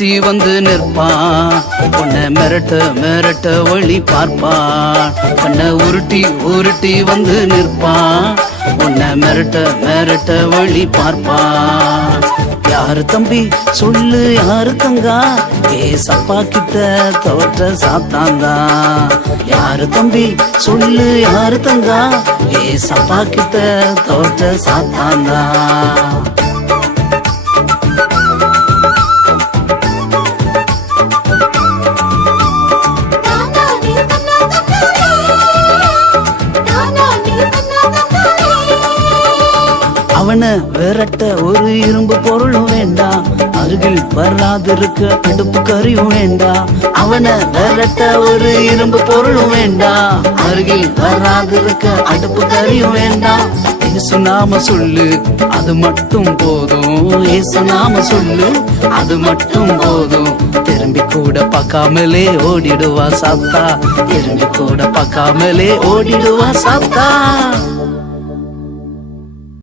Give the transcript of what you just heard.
உருட்டி வந்து நிற்பான். உன்னை மிரட்ட மிரட்ட வழி பார்ப்பான். கண்ணை உருட்டி உருட்டி வந்து நிற்பான். உன்னை மிரட்ட மிரட்ட வழி பார்ப்பான். யாரு தம்பி சொல்லு யாரு தங்கா, ஏசப்பா கிட்ட தோற்ற சாத்தாந்தா. யாரு தம்பி சொல்லு யாரு தங்கா, ஏசப்பா கிட்ட தோற்ற சாத்தாந்தா. அவனை விரட்ட ஒரு இரும்பு பொருளும் வேண்டாம், அருகில் வராதிருக்க அடுப்பு கறியும் வேண்டாம். அவனை விரட்ட ஒரு இரும்பு பொருளும் வேண்டாம், அருகில் வராதிருக்க அடுப்பு கறியும் வேண்டாம். இயேசு நாம சொல்லு அது மட்டும் போதும், இயேசு நாம சொல்லு அது மட்டும் போதும். திரும்பி கூட பார்க்காமலே ஓடிடுவா சாத்தா, திரும்பி கூட பார்க்காமலே ஓடிடுவா சாத்தா.